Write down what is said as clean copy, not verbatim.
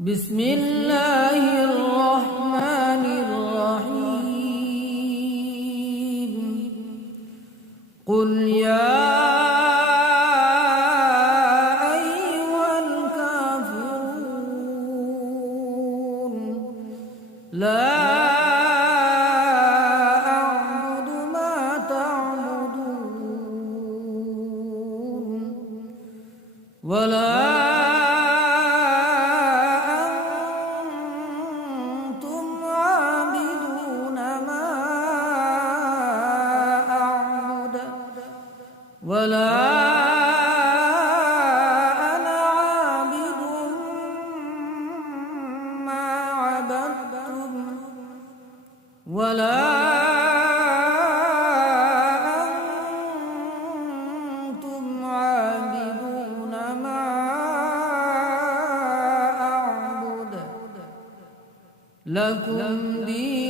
بسم الله الرحمن الرحيم. قل يا أيها الكافرون لا أعبد ما تعبدون ولا ولا أنا عابد ما عبدتم ولا أنتم عابدون ما أعبد لكم دين